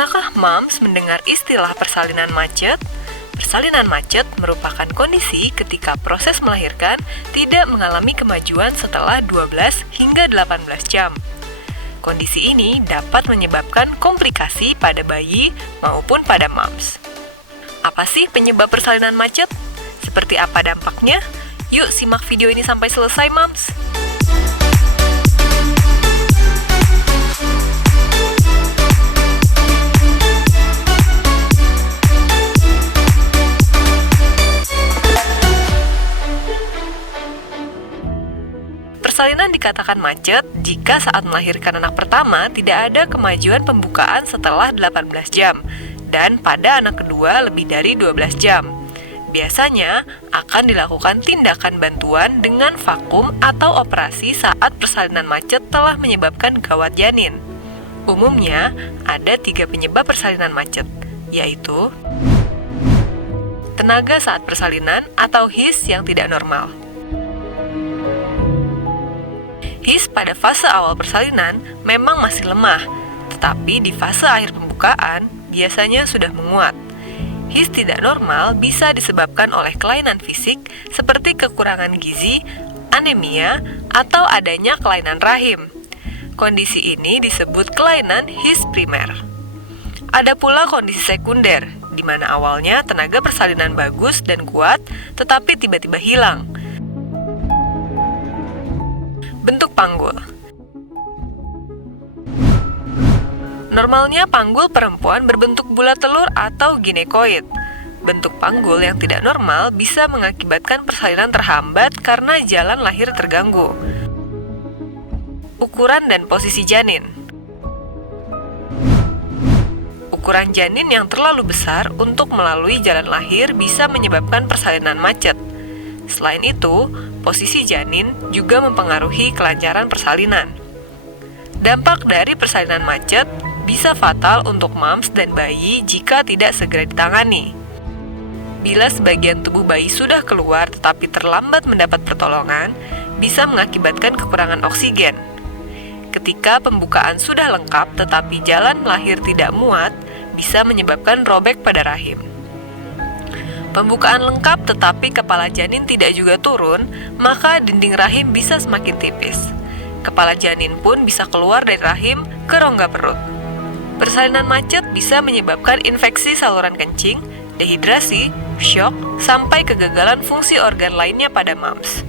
Pernahkah Moms mendengar istilah persalinan macet? Persalinan macet merupakan kondisi ketika proses melahirkan tidak mengalami kemajuan setelah 12 hingga 18 jam. Kondisi ini dapat menyebabkan komplikasi pada bayi maupun pada moms. Apa sih penyebab persalinan macet? Seperti apa dampaknya? Yuk simak video ini sampai selesai, moms! Persalinan dikatakan macet jika saat melahirkan anak pertama tidak ada kemajuan pembukaan setelah 18 jam dan pada anak kedua lebih dari 12 jam. Biasanya akan dilakukan tindakan bantuan dengan vakum atau operasi saat persalinan macet telah menyebabkan gawat janin. Umumnya ada 3 penyebab persalinan macet, yaitu tenaga saat persalinan atau HIS yang tidak normal. HIS pada fase awal persalinan memang masih lemah, tetapi di fase akhir pembukaan biasanya sudah menguat. HIS tidak normal bisa disebabkan oleh kelainan fisik seperti kekurangan gizi, anemia, atau adanya kelainan rahim. Kondisi ini disebut kelainan HIS primer. Ada pula kondisi sekunder, di mana awalnya tenaga persalinan bagus dan kuat, tetapi tiba-tiba hilang. Bentuk panggul. Normalnya panggul perempuan berbentuk bulat telur atau ginekoid. Bentuk panggul yang tidak normal bisa mengakibatkan persalinan terhambat karena jalan lahir terganggu. Ukuran dan posisi janin. Ukuran janin yang terlalu besar untuk melalui jalan lahir bisa menyebabkan persalinan macet. Selain itu, posisi janin juga mempengaruhi kelancaran persalinan. Dampak dari persalinan macet bisa fatal untuk moms dan bayi jika tidak segera ditangani. Bila sebagian tubuh bayi sudah keluar tetapi terlambat mendapat pertolongan, bisa mengakibatkan kekurangan oksigen. Ketika pembukaan sudah lengkap tetapi jalan lahir tidak muat, bisa menyebabkan robek pada rahim. Pembukaan lengkap tetapi kepala janin tidak juga turun, maka dinding rahim bisa semakin tipis. Kepala janin pun bisa keluar dari rahim ke rongga perut. Persalinan macet bisa menyebabkan infeksi saluran kencing, dehidrasi, syok, sampai kegagalan fungsi organ lainnya pada moms.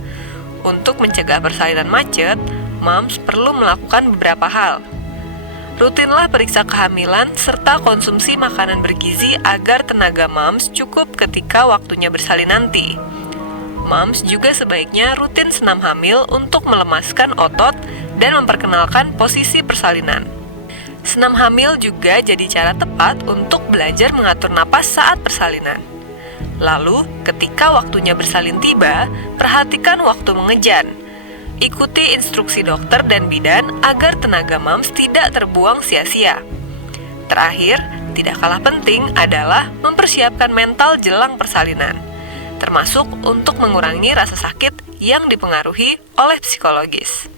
Untuk mencegah persalinan macet, moms perlu melakukan beberapa hal. Rutinlah periksa kehamilan serta konsumsi makanan bergizi agar tenaga moms cukup ketika waktunya bersalin nanti. Moms juga sebaiknya rutin senam hamil untuk melemaskan otot dan memperkenalkan posisi persalinan. Senam hamil juga jadi cara tepat untuk belajar mengatur napas saat persalinan. Lalu, ketika waktunya bersalin tiba, perhatikan waktu mengejan. Ikuti instruksi dokter dan bidan agar tenaga moms tidak terbuang sia-sia. Terakhir, tidak kalah penting adalah mempersiapkan mental jelang persalinan, termasuk untuk mengurangi rasa sakit yang dipengaruhi oleh psikologis.